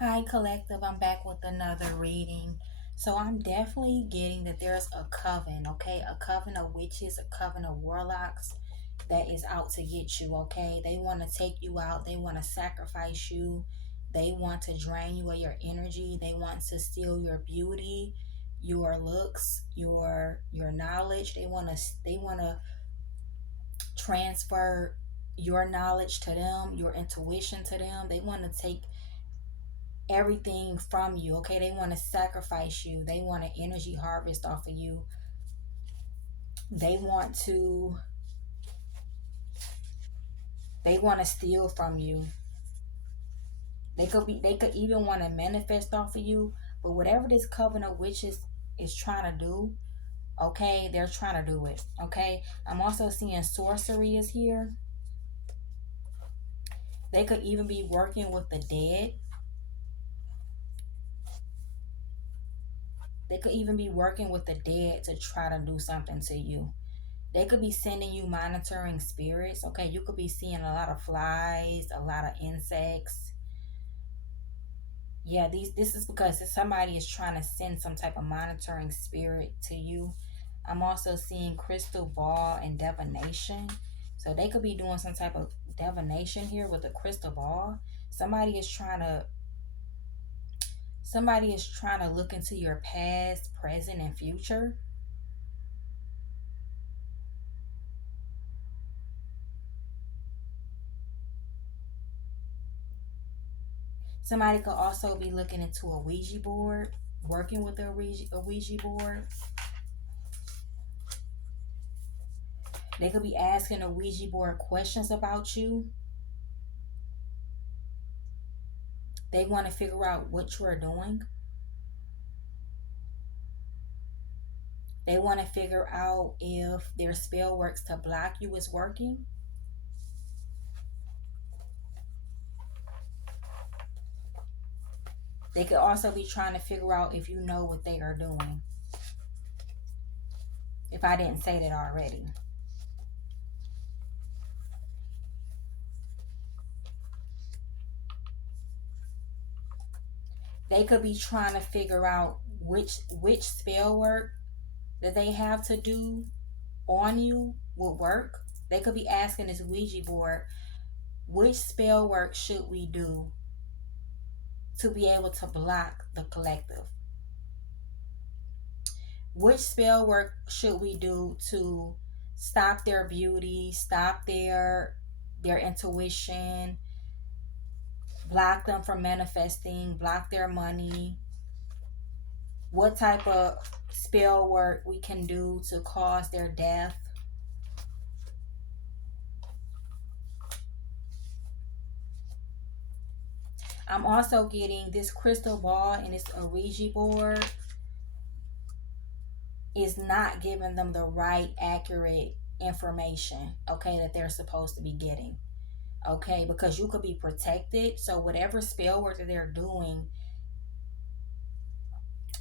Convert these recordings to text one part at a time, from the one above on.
Hi, collective. I'm back with another reading. So, I'm definitely getting that there's a coven, okay? A coven of witches, a coven of warlocks that is out to get you, okay? They want to take you out, they want to sacrifice you, they want to drain you of your energy, they want to steal your beauty, your looks, your knowledge. They want to transfer your knowledge to them, your intuition to them. They want to take everything from you, okay? They want to sacrifice you, they want an energy harvest off of you, they want to steal from you. They could even want to manifest off of you. But whatever this covenant of witches is trying to do, okay, they're trying to do it, okay? I'm also seeing sorcery is here. They could even be working with the dead. They could even be working with the dead to try to do something to you. They could be sending you monitoring spirits. Okay, you could be seeing a lot of flies, a lot of insects. Yeah, this is because somebody is trying to send some type of monitoring spirit to you. I'm also seeing crystal ball and divination. So they could be doing some type of divination here with a crystal ball. Somebody is trying to somebody is trying to look into your past, present, and future. Somebody could also be looking into a Ouija board, working with a Ouija board. They could be asking a Ouija board questions about you. They want to figure out what you are doing. They want to figure out if their spell works to block you is working. They could also be trying to figure out if you know what they are doing. If I didn't say that already. They could be trying to figure out which spell work that they have to do on you will work. They could be asking this Ouija board, which spell work should we do to be able to block the collective? Which spell work should we do to stop their beauty, stop their intuition, block them from manifesting, block their money? What type of spell work we can do to cause their death? I'm also getting this crystal ball and this Ouija board is not giving them the right, accurate information, okay, that they're supposed to be getting, okay, because you could be protected. So, whatever spell work that they're doing,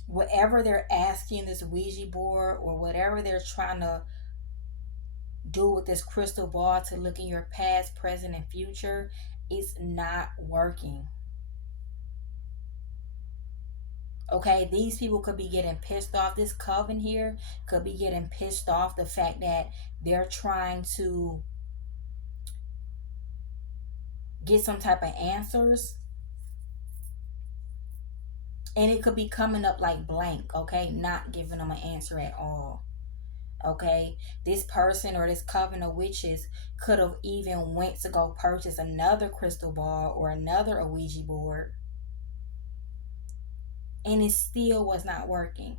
whatever they're asking this Ouija board, or whatever they're trying to do with this crystal ball to look in your past, present, and future, it's not working. Okay, these people could be getting pissed off. This coven here could be getting pissed off the fact that they're trying to get some type of answers, and it could be coming up like blank, okay, not giving them an answer at all. Okay, this person or this coven of witches could have even went to go purchase another crystal ball or another Ouija board, and it still was not working.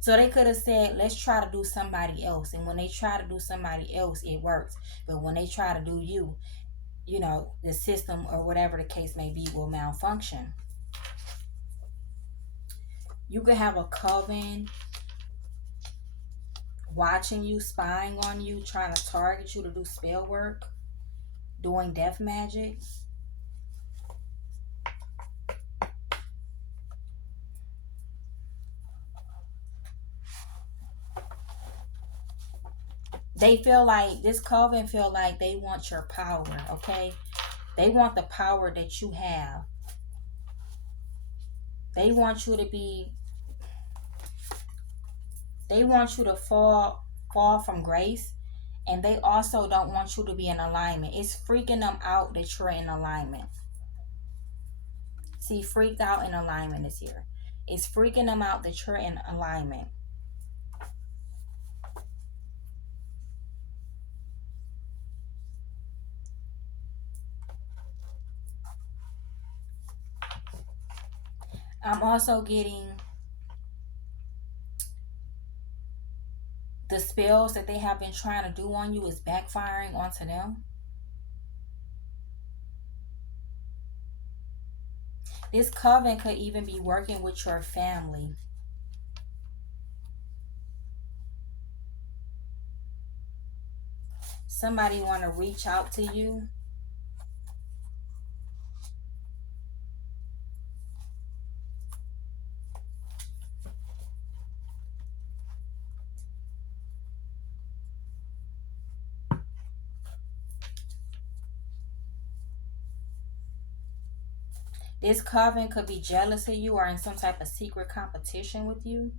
So they could have said, let's try to do somebody else. And when they try to do somebody else, it works. But when they try to do you, the system or whatever the case may be will malfunction. You could have a coven watching you, spying on you, trying to target you to do spell work, doing death magic. They feel like this coven feel like they want your power, okay? They want the power that you have. They want you to be, they want you to fall from grace, and they also don't want you to be in alignment. It's freaking them out that you're in alignment. See, freaked out in alignment is here. It's freaking them out that you're in alignment. I'm also getting the spells that they have been trying to do on you is backfiring onto them. This coven could even be working with your family. Somebody want to reach out to you. This coven could be jealous of you or in some type of secret competition with you.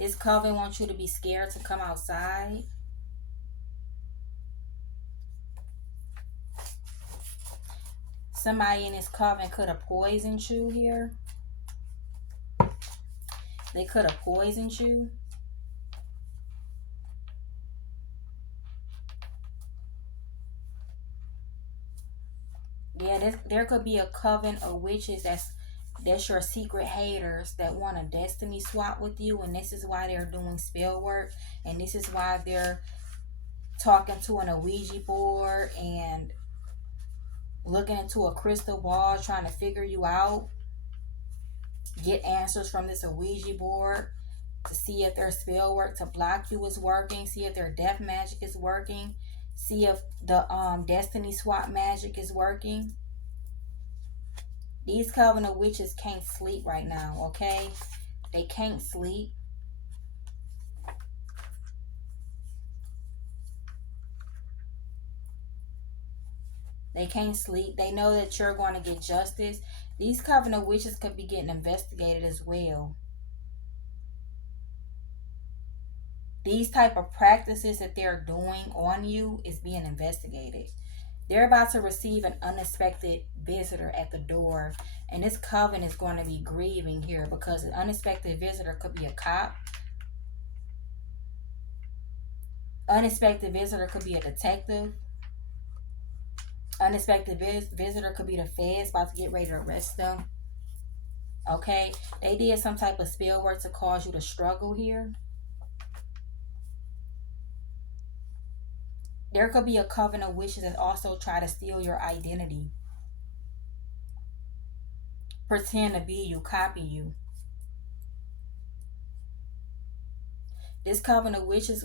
This coven wants you to be scared to come outside. Somebody in this coven could have poisoned you here. They could have poisoned you. Yeah, there could be a coven of witches that's your secret haters that want a destiny swap with you, and this is why they're doing spell work, and this is why they're talking to an Ouija board and looking into a crystal ball, trying to figure you out, get answers from this Ouija board to see if their spell work to block you is working, see if their death magic is working, see if the destiny swap magic is working. These covenant witches can't sleep right now, okay? They can't sleep. They can't sleep. They know that you're going to get justice. These covenant witches could be getting investigated as well. These type of practices that they're doing on you is being investigated. They're about to receive an unexpected visitor at the door, and this coven is going to be grieving here because an unexpected visitor could be a cop. Unexpected visitor could be a detective. Unexpected visitor could be the feds about to get ready to arrest them. Okay, they did some type of spell work to cause you to struggle here. There could be a coven of witches that also try to steal your identity, pretend to be you, copy you. This coven of witches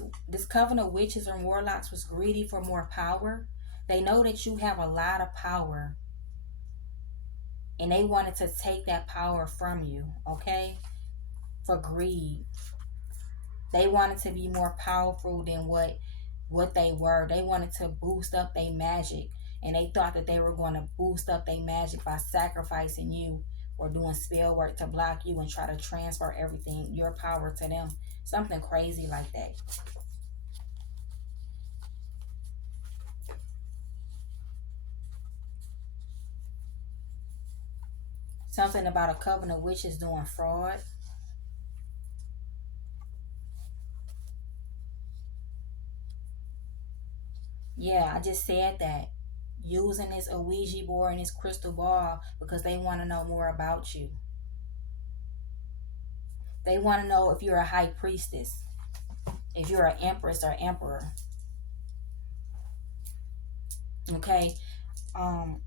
and warlocks was greedy for more power. They know that you have a lot of power, and they wanted to take that power from you, okay? For greed. They wanted to be more powerful than what they were. They wanted to boost up their magic, and they thought that they were going to boost up their magic by sacrificing you or doing spell work to block you and try to transfer everything, your power, to them. Something crazy like that. Something about a coven of witches doing fraud. Yeah, I just said that. Using this Ouija board and this crystal ball because they want to know more about you. They want to know if you're a high priestess, if you're an empress or emperor. Okay. Um,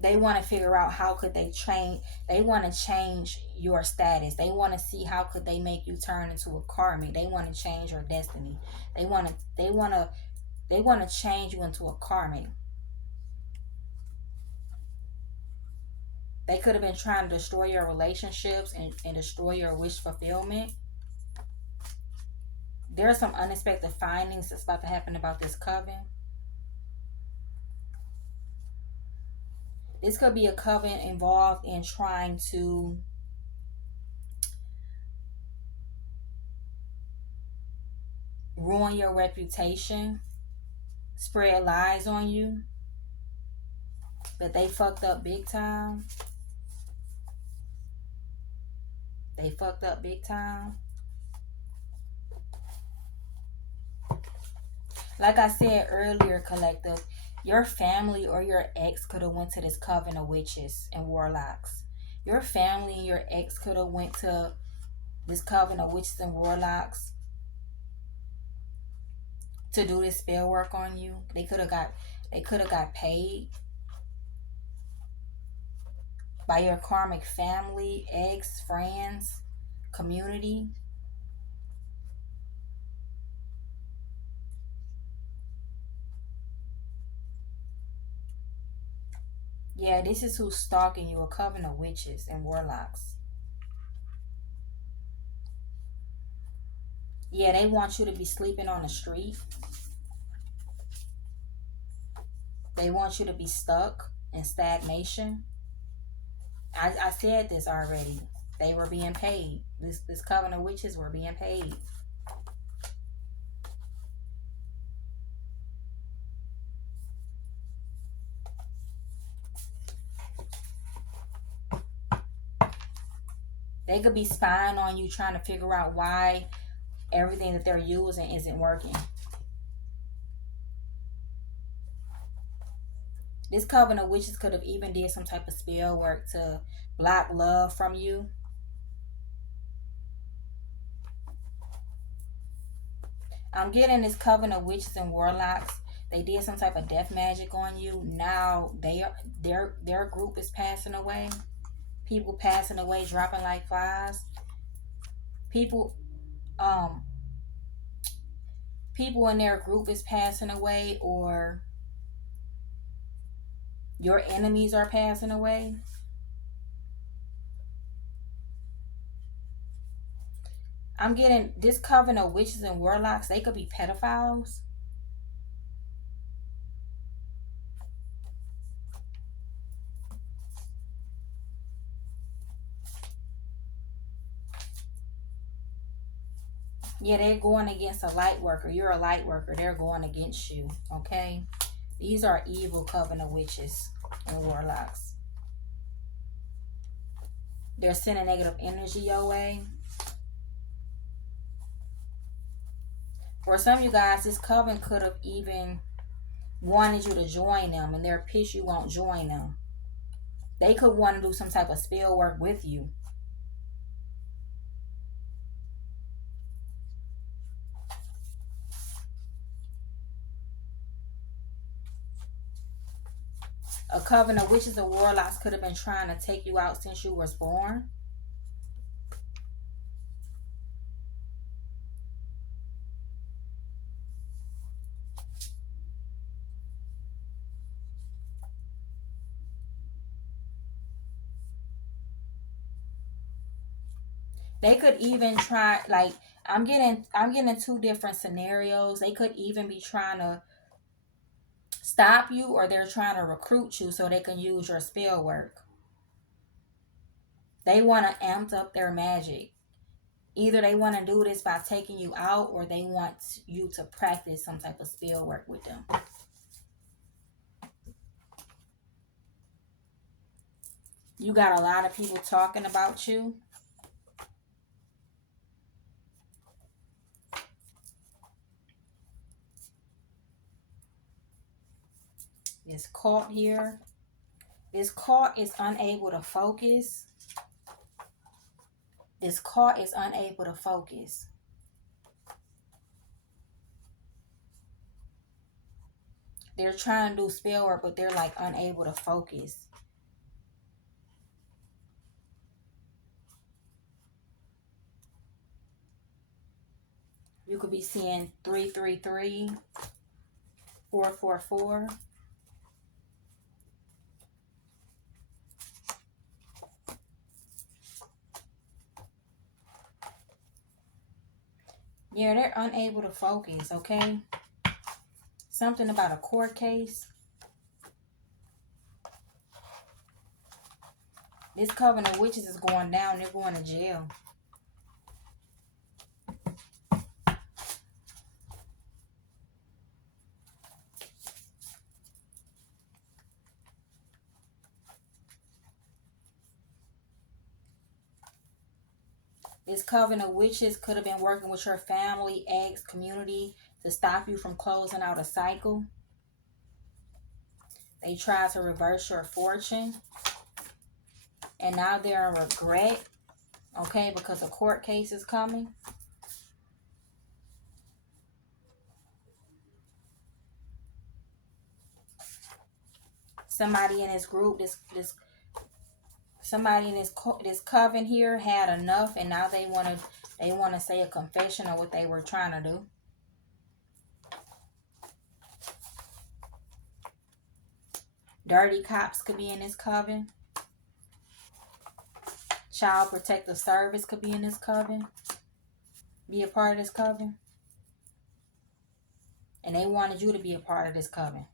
they want to figure out how could they change. They want to change your status. They want to see how could they make you turn into a karmic. They want to change your destiny. They want to. They want to change you into a karmic. They could have been trying to destroy your relationships and destroy your wish fulfillment. There are some unexpected findings that's about to happen about this coven. This could be a coven involved in trying to ruin your reputation, spread lies on you, but they fucked up big time. They fucked up big time. Like I said earlier, collective, your family or your ex could have went to this coven of witches and warlocks. Your family and your ex could have went to this coven of witches and warlocks to do this spell work on you. They could have got paid by your karmic family, ex, friends, community. Yeah, this is who's stalking you, a coven of witches and warlocks. Yeah, they want you to be sleeping on the street. They want you to be stuck in stagnation. I said this already. They were being paid. This coven of witches were being paid. They could be spying on you, trying to figure out why everything that they're using isn't working. This coven of witches could have even did some type of spell work to block love from you. I'm getting this coven of witches and warlocks. They did some type of death magic on you. Now their group is passing away. People passing away, dropping like flies. People um people in their group is passing away, or your enemies are passing away. I'm getting this coven of witches and warlocks. They could be pedophiles. Yeah, they're going against a light worker. You're a light worker. They're going against you. Okay? These are evil coven of witches and warlocks. They're sending negative energy your way. For some of you guys, this coven could have even wanted you to join them, and they're pissed you won't join them. They could want to do some type of spell work with you. A coven of witches and warlocks could have been trying to take you out since you was born. They could even try, like, I'm getting two different scenarios. They could even be trying to stop you, or they're trying to recruit you so they can use your spell work. They want to amp up their magic. Either they want to do this by taking you out, or they want you to practice some type of spell work with them. You got a lot of people talking about you. This cult here. This cult is unable to focus. This cult is unable to focus. They're trying to do spell work, but they're like unable to focus. You could be seeing 333, 444. Yeah, they're unable to focus, okay? Something about a court case. This coven of witches is going down. They're going to jail. This coven of witches could have been working with your family, ex, community to stop you from closing out a cycle. They tried to reverse your fortune. And now they're in regret, okay, because a court case is coming. Somebody in this group, somebody in this coven here had enough, and now they want to say a confession of what they were trying to do. Dirty cops could be in this coven. Child Protective Service could be in this coven. Be a part of this coven. And they wanted you to be a part of this coven.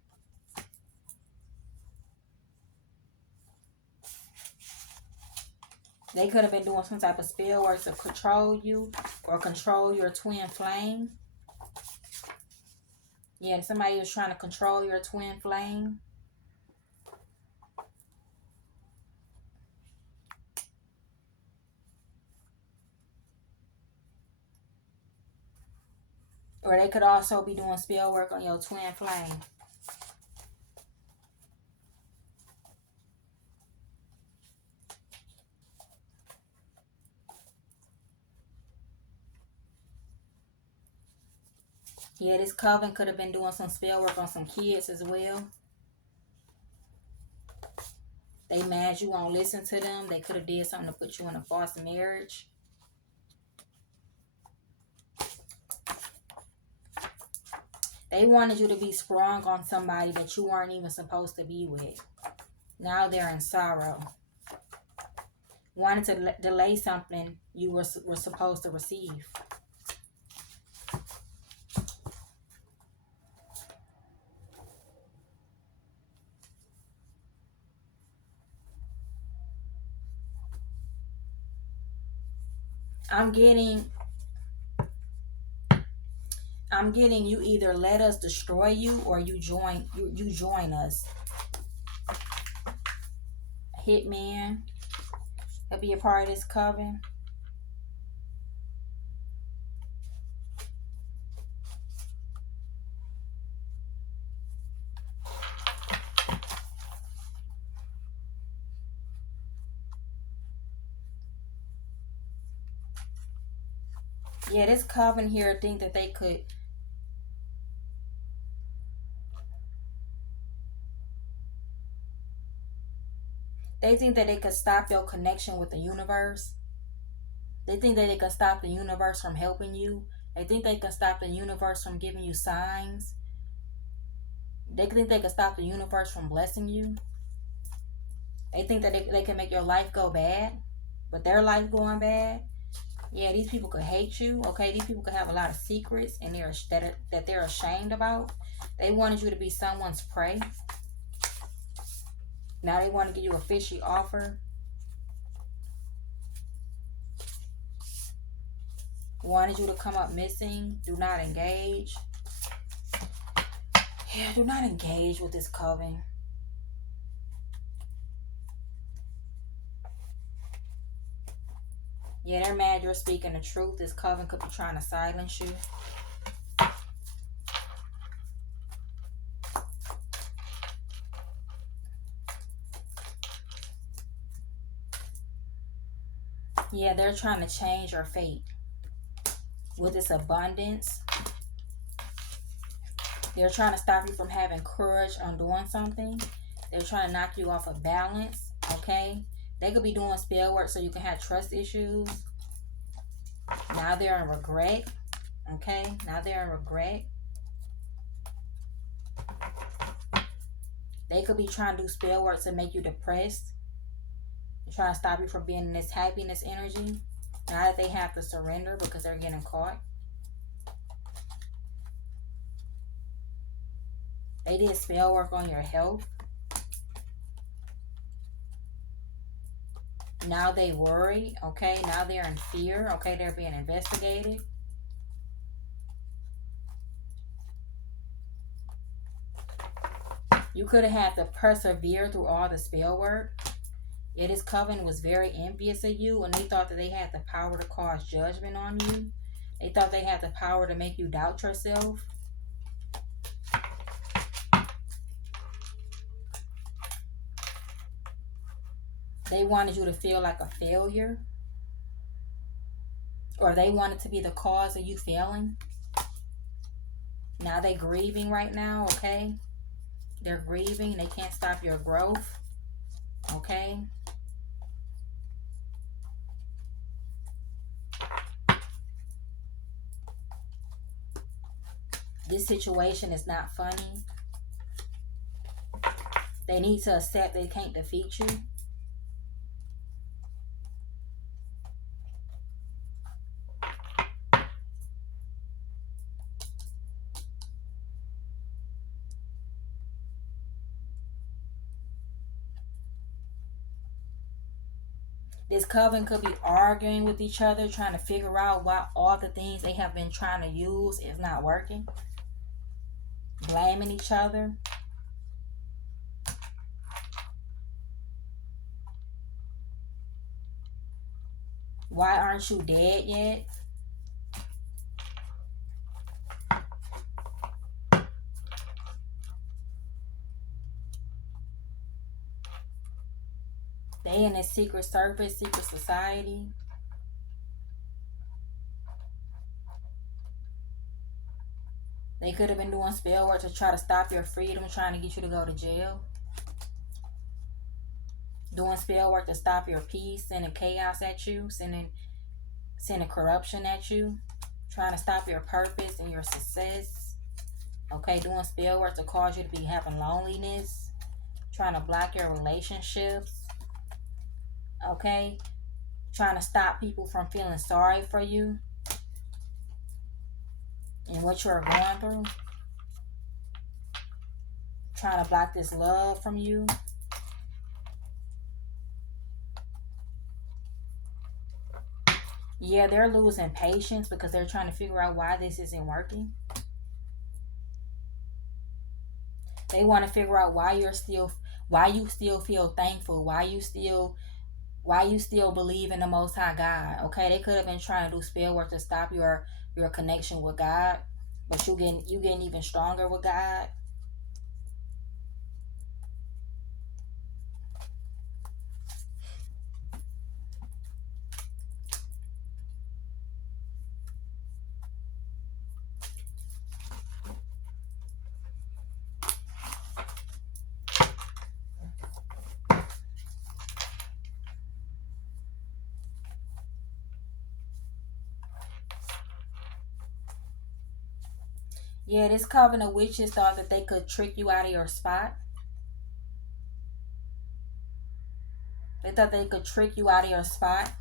They could have been doing some type of spell work to control you or control your twin flame. Yeah, somebody was trying to control your twin flame. Or they could also be doing spell work on your twin flame. Yeah, this coven could have been doing some spell work on some kids as well. They mad you won't listen to them. They could have did something to put you in a false marriage. They wanted you to be sprung on somebody that you weren't even supposed to be with. Now they're in sorrow. Wanted to delay something you were supposed to receive. I'm getting you either let us destroy you or you join us. Hitman could be a part of this coven. Yeah, this coven here think that they could. They think that they could stop your connection with the universe. They think that they can stop the universe from helping you. They think they can stop the universe from giving you signs. They think they can stop the universe from blessing you. They think that they can make your life go bad, but their life going bad. Yeah, these people could hate you, okay? These people could have a lot of secrets and that they're ashamed about. They wanted you to be someone's prey. Now they want to give you a fishy offer. Wanted you to come up missing. Do not engage. Yeah, do not engage with this coven. Yeah, they're mad you're speaking the truth. This coven could be trying to silence you. Yeah, they're trying to change your fate. With this abundance, they're trying to stop you from having courage on doing something. They're trying to knock you off of balance, okay? They could be doing spell work so you can have trust issues. Now they're in regret, okay? Now they're in regret. They could be trying to do spell work to make you depressed. They're trying to stop you from being in this happiness energy. Now that they have to surrender because they're getting caught. They did spell work on your health. Now they worry, okay? Now they're in fear, okay? They're being investigated. You could have had to persevere through all the spell work. Yeah, this coven was very envious of you, and they thought that they had the power to cause judgment on you. They thought they had the power to make you doubt yourself. They wanted you to feel like a failure, or they wanted to be the cause of you failing. Now they grieving right now, okay? They're grieving. They can't stop your growth, okay? This situation is not funny. They need to accept they can't defeat you. This coven could be arguing with each other, trying to figure out why all the things they have been trying to use is not working. Blaming each other. Why aren't you dead yet? They in a secret service, secret society. They could have been doing spell work to try to stop your freedom, trying to get you to go to jail. Doing spell work to stop your peace, sending chaos at you, sending corruption at you, trying to stop your purpose and your success. Okay, doing spell work to cause you to be having loneliness, trying to block your relationships. Okay, trying to stop people from feeling sorry for you and what you're going through. Trying to block this love from you. Yeah, they're losing patience because they're trying to figure out why this isn't working. They want to figure out why you still feel thankful, why you still believe in the Most High God. Okay, they could have been trying to do spell work to stop your connection with God, but you getting even stronger with God. Yeah, this coven of witches thought that they could trick you out of your spot. They thought they could trick you out of your spot.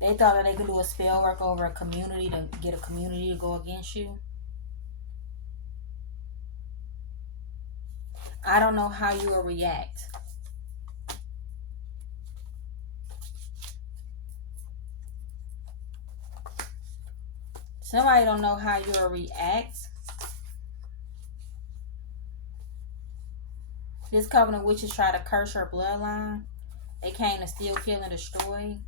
They thought that they could do a spell work over a community to get a community to go against you. I don't know how you will react. Somebody don't know how you will react. This coven of witches try to curse your bloodline. They came to steal, kill, and destroy.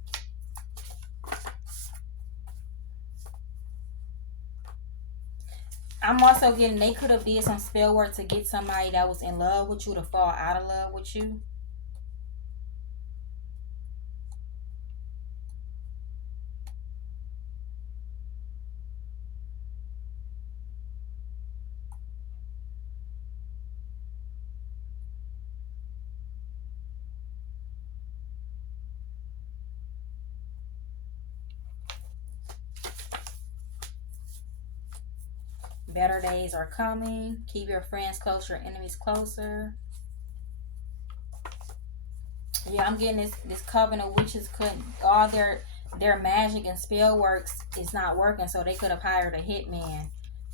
I'm also getting they could have did some spell work to get somebody that was in love with you to fall out of love with you. Better days are coming. Keep your friends close, your enemies closer. Yeah, I'm getting this coven of witches couldn't all their magic and spell works is not working, so they could have hired a hitman.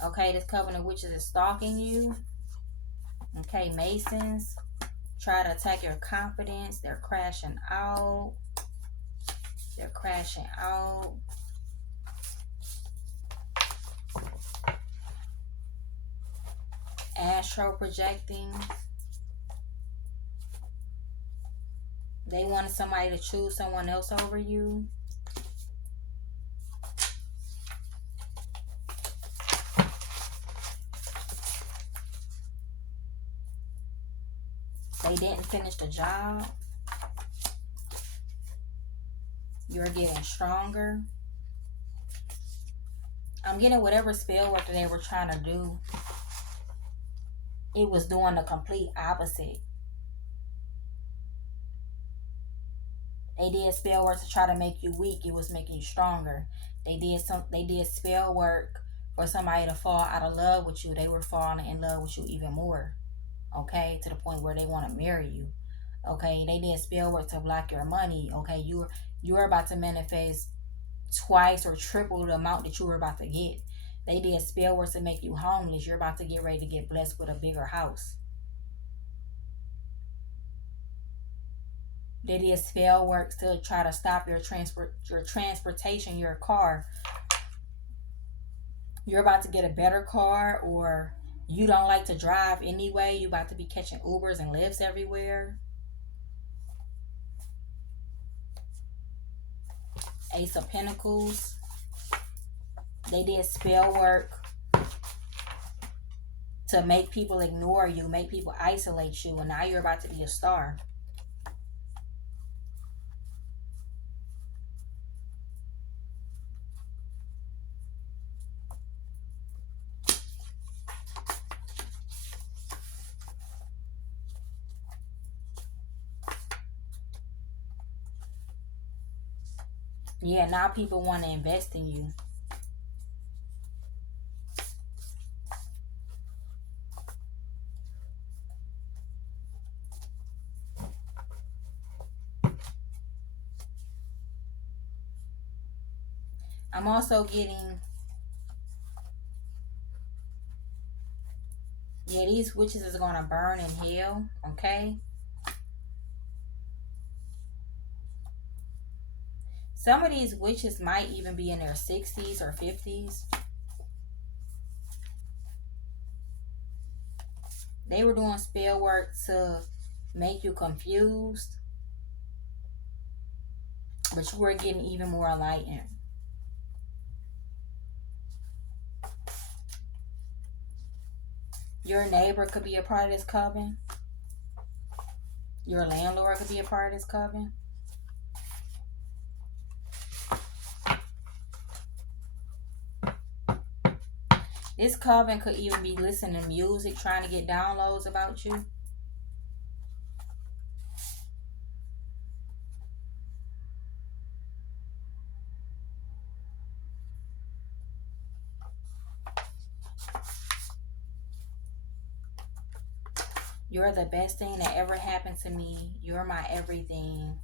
Okay, this coven of witches is stalking you. Okay, Masons try to attack your confidence. They're crashing out. They're crashing out. Astro projecting. They wanted somebody to choose someone else over you. They didn't finish the job. You're getting stronger. I'm getting whatever spell work that they were trying to do, it was doing the complete opposite. They did spell work to try to make you weak. It was making you stronger. They did spell work for somebody to fall out of love with you. They were falling in love with you even more. Okay, to the point where they want to marry you. Okay, they did spell work to block your money. Okay, you're about to manifest twice or triple the amount that you were about to get. They did spell work to make you homeless. You're about to get ready to get blessed with a bigger house. They did spell work to try to stop your transportation, your car. You're about to get a better car, or you don't like to drive anyway. You about to be catching Ubers and Lyfts everywhere. Ace of Pentacles. They did spell work to make people ignore you, make people isolate you, and now you're about to be a star. Yeah, now people want to invest in you. I'm also getting, yeah, these witches is going to burn in hell, okay? Some of these witches might even be in their 60s or 50s. They were doing spell work to make you confused, but you were getting even more enlightened. Your neighbor could be a part of this coven. Your landlord could be a part of this coven. This coven could even be listening to music, trying to get downloads about you. You're the best thing that ever happened to me. You're my everything.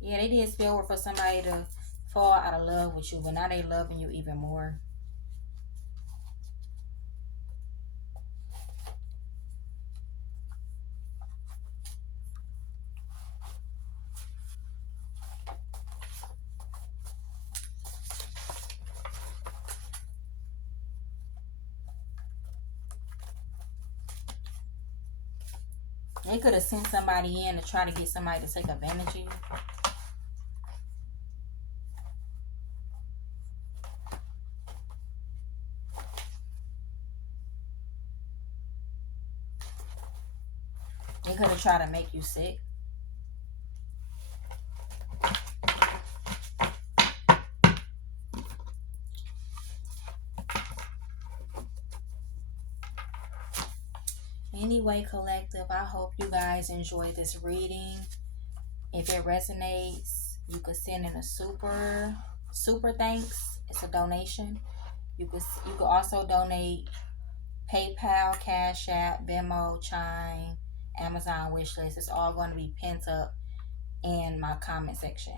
Yeah, they did spell work for somebody to fall out of love with you, but now they loving you even more. They could have sent somebody in to try to get somebody to take advantage of you. They could have tried to make you sick. Anyway, collective, I hope you guys enjoy this reading. If it resonates, you could send in a super thanks. It's a donation. You could also donate PayPal, Cash App, Venmo, Chime, Amazon wish list. It's all going to be pinned up in my comment section.